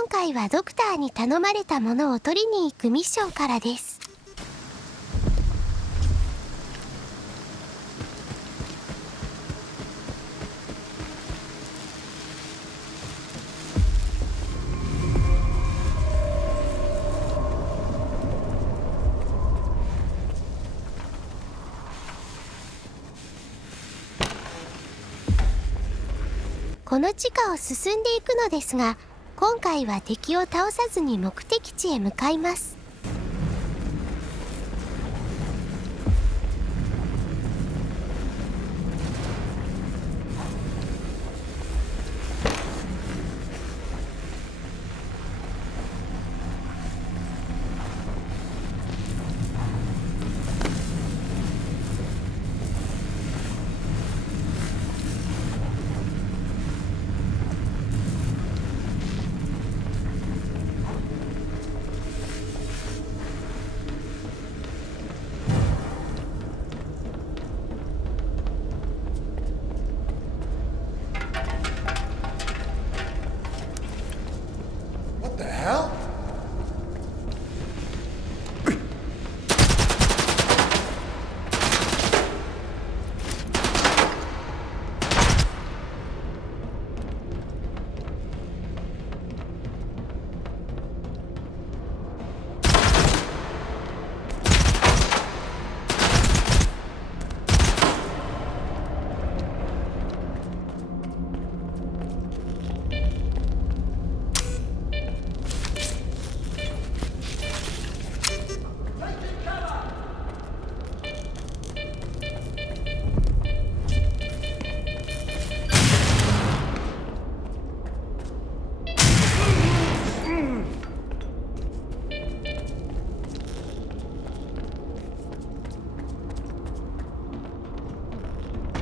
今回はドクターに頼まれたものを取りに行くミッションからです。この地下を進んでいくのですが、今回は敵を倒さずに目的地へ向かいます。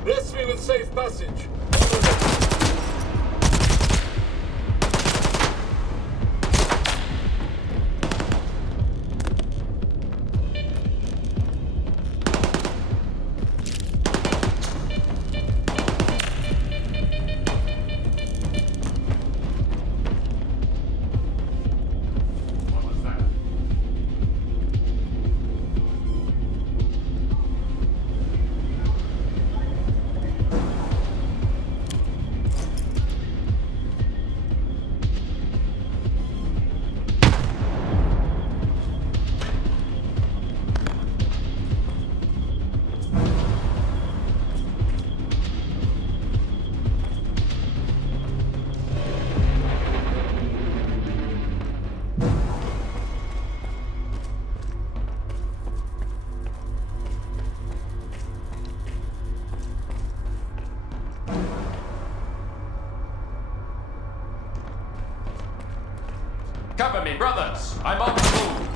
Bless me with safe passage. Cover me, brothers! I'm on the move!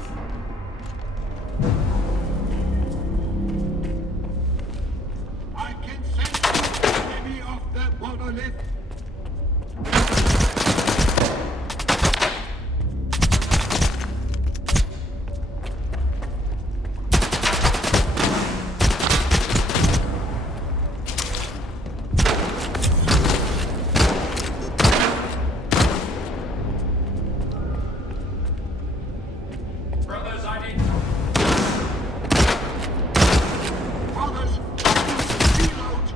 I can sense the enemy of the monolith! Brothers, I need... Brothers, reload!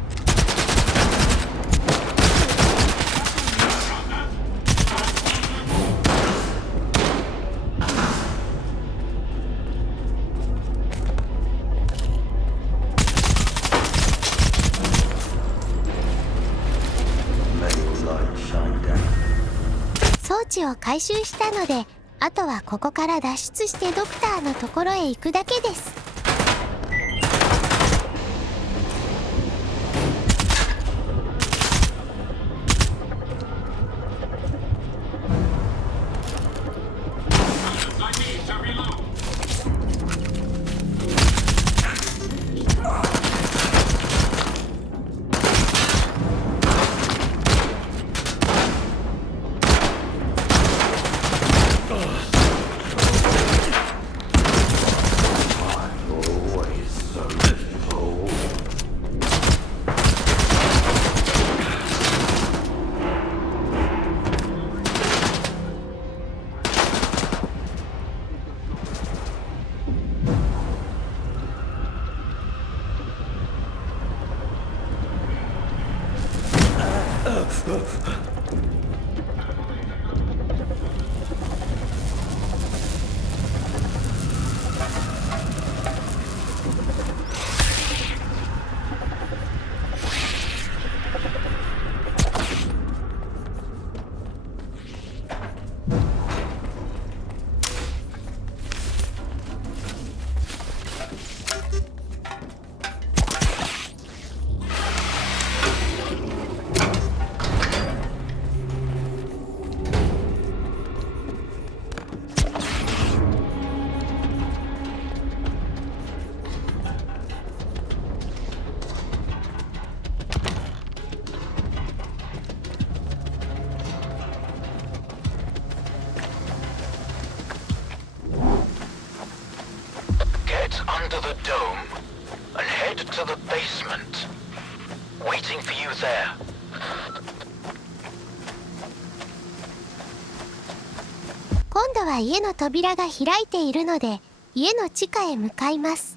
Let your light shine down. 装置を回収したので、あとはここから脱出してドクターのところへ行くだけです。I need to reload! dome and head to the basement. Waiting for you there. 今度は家の扉が開いているので、家の地下へ向かいます。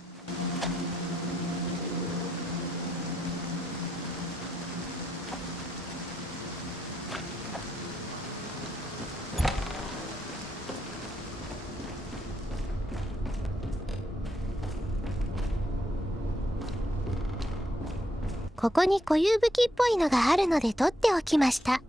ここに固有武器っぽいのがあるので取っておきました。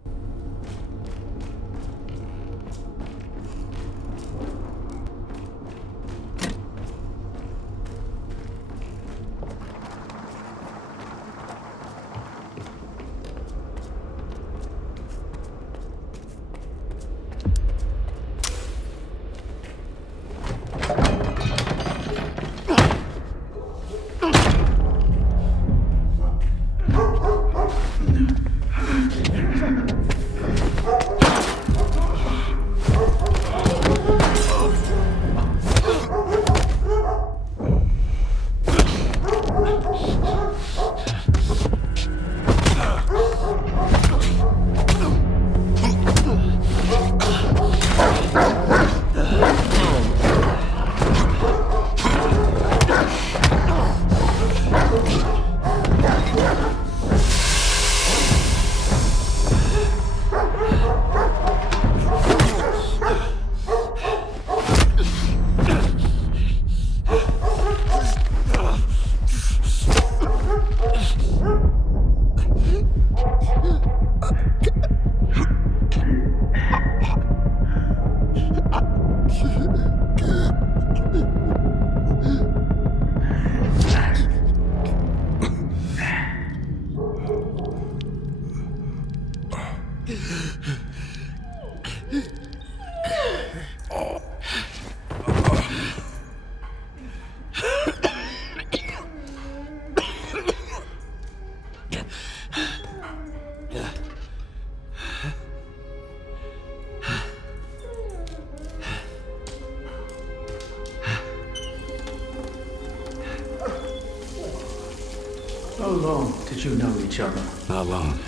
How long did you know each other? Not long.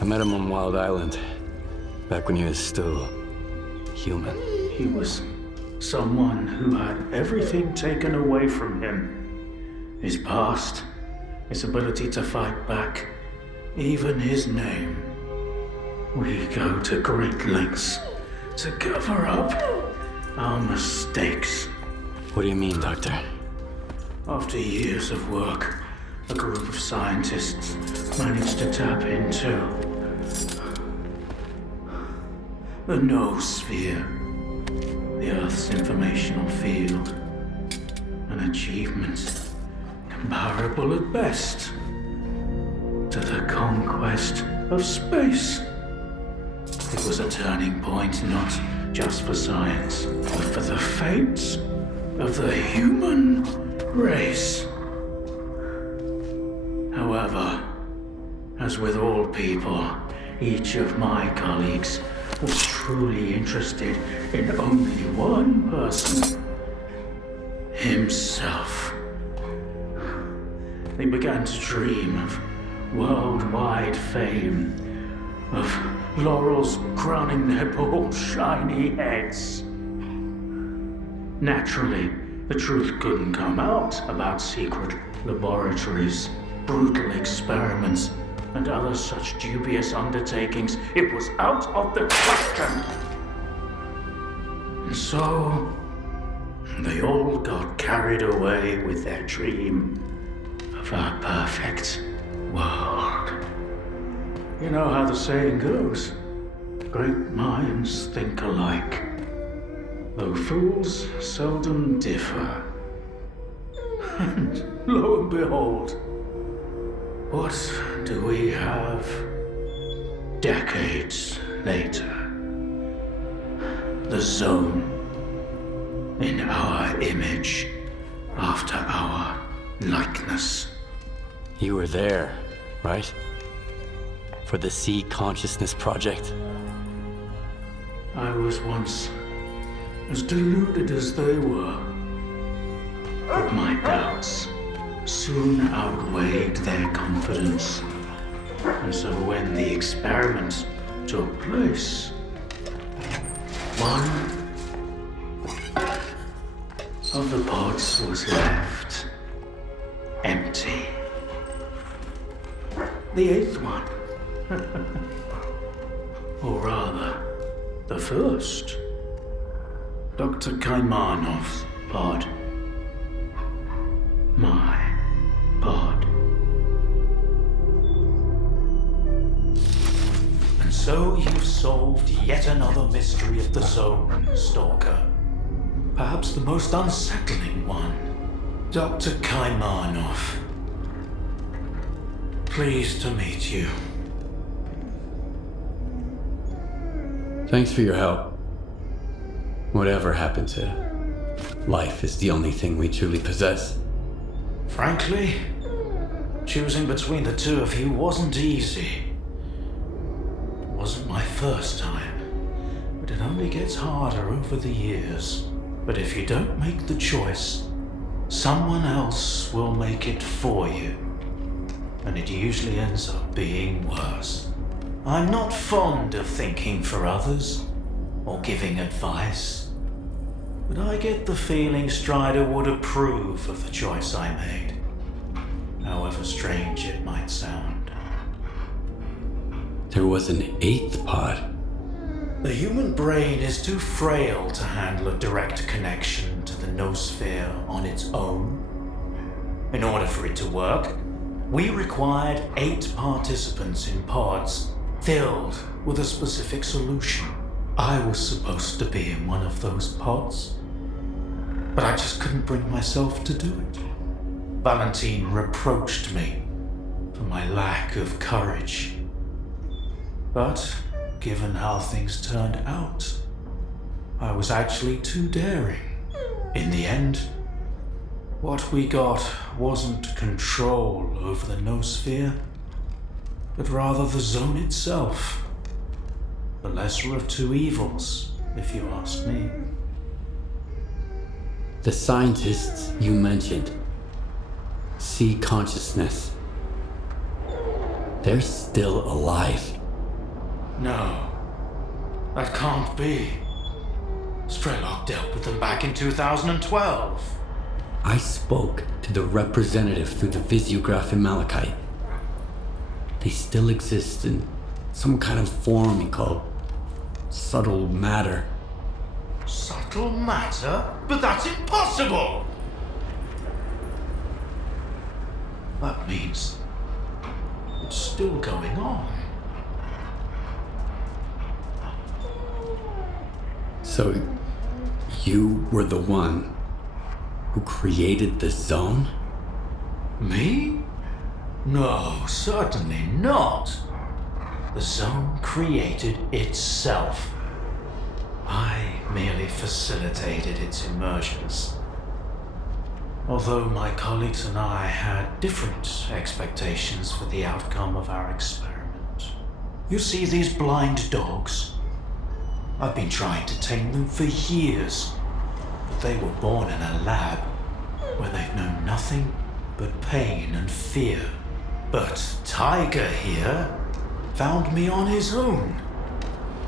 I met him on Wild Island, back when he was still human. He was someone who had everything taken away from him. His past, his ability to fight back, even his name. We go to great lengths to cover up our mistakes. What do you mean, Doctor? After years of work, a group of scientists managed to tap into the noosphere, the Earth's informational field, an achievement comparable at best to the conquest of space. It was a turning point not just for science, but for the fate of the human race. However, as with all people, each of my colleagues was truly interested in only one person: himself. They began to dream of worldwide fame, of laurels crowning their bald, shiny heads. Naturally, the truth couldn't come out about secret laboratories, brutal experiments, and other such dubious undertakings. It was out of the question. And so, they all got carried away with their dream of a perfect world. You know how the saying goes, great minds think alike, though fools seldom differ. And lo and behold, what do we have decades later? The Zone, in our image, after our likeness. You were there, right? For the Sea Consciousness Project. I was once as deluded as they were. But my doubts soon outweighed their confidence. And so when the experiment took place, one of the pods was left empty. The eighth one, or rather, the first, Dr. Kaimanov's pod. My pod. And so you've solved yet another mystery of the zone, Stalker. Perhaps the most unsettling one. Dr. Kaimanov. Pleased to meet you. Thanks for your help. Whatever happened to life is the only thing we truly possess. Frankly, choosing between the two of you wasn't easy. It wasn't my first time, but it only gets harder over the years. But if you don't make the choice, someone else will make it for you. And it usually ends up being worse. I'm not fond of thinking for others or giving advice, but I get the feeling Strider would approve of the choice I made, however strange it might sound. There was an eighth pod. The human brain is too frail to handle a direct connection to the noosphere on its own. In order for it to work, we required 8 participants in pods filled with a specific solution. I was supposed to be in one of those pods, but I just couldn't bring myself to do it. Valentine reproached me for my lack of courage. But given how things turned out, I was actually too daring. In the end, what we got wasn't control over the noosphere, but rather the zone itself. The lesser of two evils, if you ask me. The scientists you mentioned see consciousness. They're still alive. No, that can't be. Strelok dealt with them back in 2012. I spoke to the representative through the visiograph in Malachite. They still exist in some kind of form he called subtle matter. Subtle matter? But that's impossible! That means it's still going on. So, you were the one who created the zone? Me? No, certainly not. The zone created itself. I merely facilitated its emergence. Although my colleagues and I had different expectations for the outcome of our experiment. You see these blind dogs? I've been trying to tame them for years, but they were born in a lab where they've known nothing but pain and fear. But Tiger here found me on his own.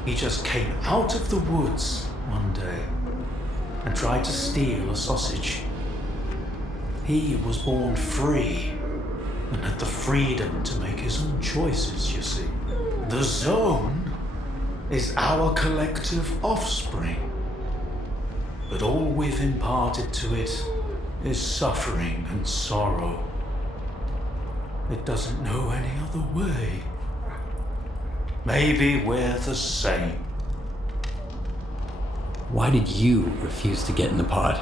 He just came out of the woods one day and tried to steal a sausage. He was born free and had the freedom to make his own choices, you see. The zone is our collective offspring. But all we've imparted to it is suffering and sorrow. It doesn't know any other way. Maybe we're the same. Why did you refuse to get in the pod?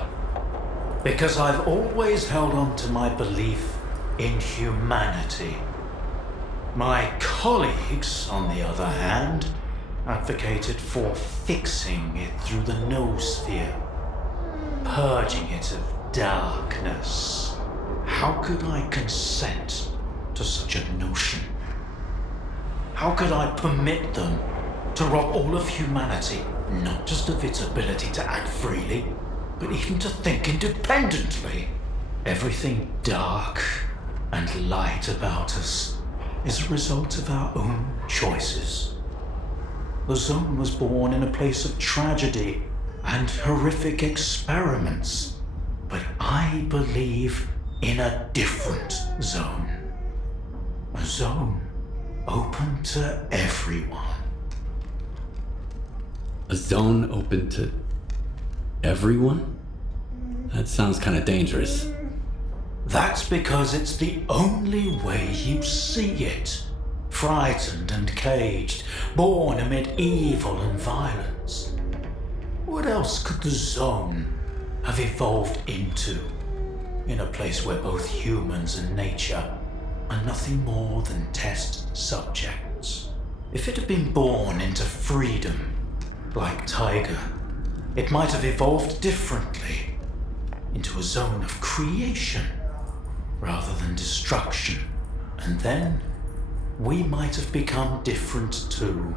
Because I've always held on to my belief in humanity. My colleagues, on the other hand, advocated for fixing it through the noosphere, purging it of darkness. How could I consent to such a notion? How could I permit them to rob all of humanity, not just of its ability to act freely, but even to think independently? Everything dark and light about us is a result of our own choices. The zone was born in a place of tragedy and horrific experiments, but I believe in a different zone. A zone open to everyone. A zone open to everyone? That sounds kind of dangerous. That's because it's the only way you see it. Frightened and caged, born amid evil and violence. What else could the zone have evolved into? In a place where both humans and nature are nothing more than test subjects. If it had been born into freedom, like Tiger, it might have evolved differently, into a zone of creation rather than destruction, and then we might have become different too.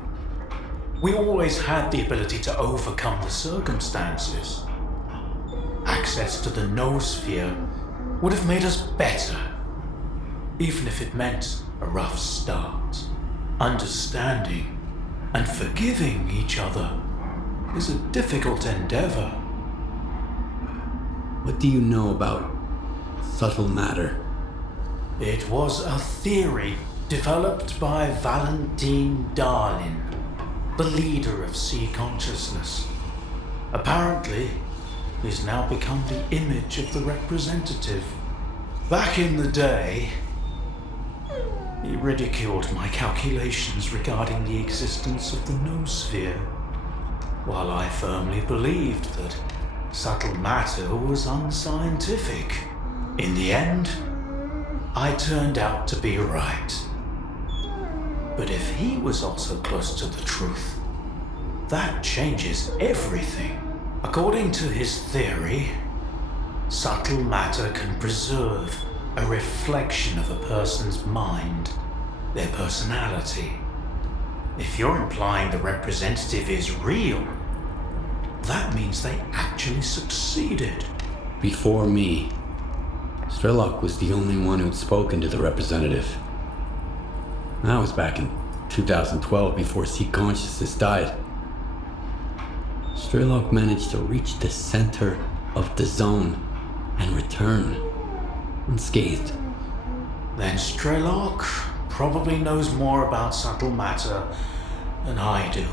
We always had the ability to overcome the circumstances. Access to the noosphere would have made us better, even if it meant a rough start. Understanding and forgiving each other is a difficult endeavor. What do you know about subtle matter? It was a theory developed by Valentine Darlin, the leader of sea consciousness. Apparently, he's now become the image of the representative. Back in the day, he ridiculed my calculations regarding the existence of the noosphere, while I firmly believed that subtle matter was unscientific. In the end, I turned out to be right. But if he was also close to the truth, that changes everything. According to his theory, subtle matter can preserve a reflection of a person's mind, their personality. If you're implying the representative is real, that means they actually succeeded. Before me, Strelok was the only one who'd spoken to the representative. That was back in 2012 before Sea Consciousness died. Strelok managed to reach the center of the zone and return unscathed. Then Strelok probably knows more about subtle matter than I do,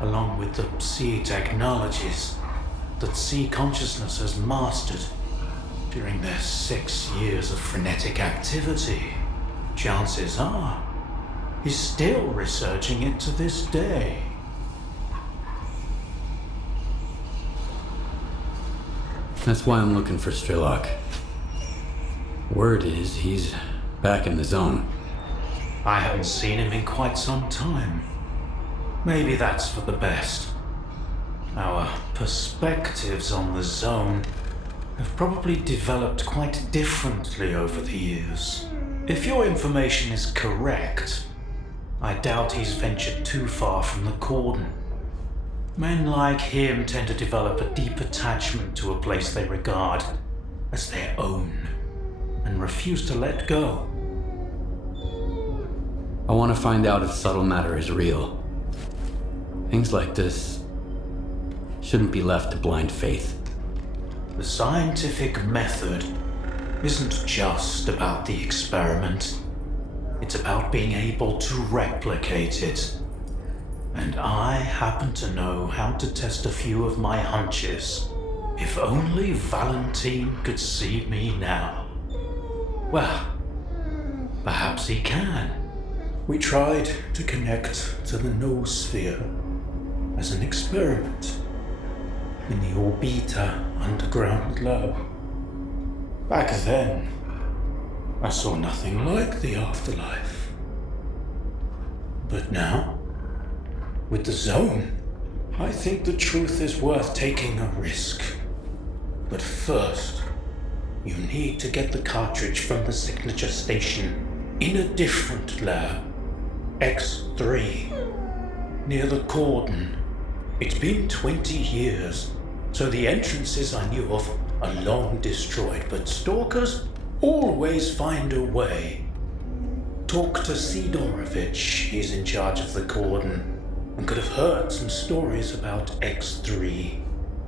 along with the sea technologies that Sea Consciousness has mastered during their 6 years of frenetic activity. Chances are, he's still researching it to this day. That's why I'm looking for Strelok. Word is he's back in the zone. I haven't seen him in quite some time. Maybe that's for the best. Our perspectives on the zone have probably developed quite differently over the years. If your information is correct, I doubt he's ventured too far from the cordon. Men like him tend to develop a deep attachment to a place they regard as their own and refuse to let go. I want to find out if subtle matter is real. Things like this shouldn't be left to blind faith. The scientific method isn't just about the experiment. It's about being able to replicate it. And I happen to know how to test a few of my hunches. If only Valentine could see me now. Well, perhaps he can. We tried to connect to the noosphere as an experiment in the Orbita underground lab. Back then, I saw nothing like the afterlife. But now, with the zone, I think the truth is worth taking a risk. But first, you need to get the cartridge from the signature station in a different lab, X3, near the cordon. It's been 20 years, so the entrances I knew of are long destroyed, but stalkers always find a way. Talk to Sidorovich, he's in charge of the cordon, and could have heard some stories about X3.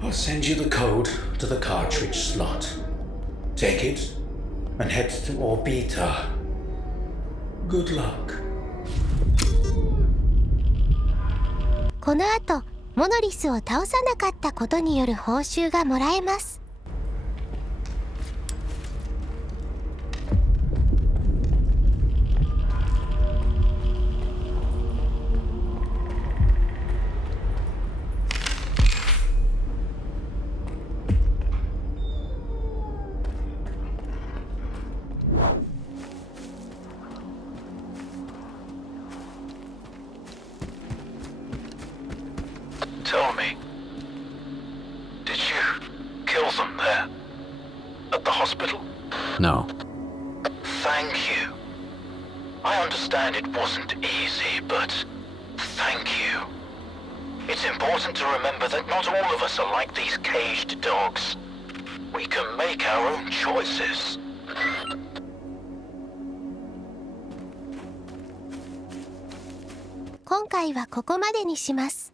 I'll send you the code to the cartridge slot. Take it and head to Orbita. Good luck. この後、モノリスを倒さなかったことによる報酬がもらえます。Tell me, did you kill them there? At the hospital? No. Thank you. I understand it wasn't easy, but thank you. It's important to remember that not all of us are like these caged dogs. We can make our own choices. 今回はここまでにします。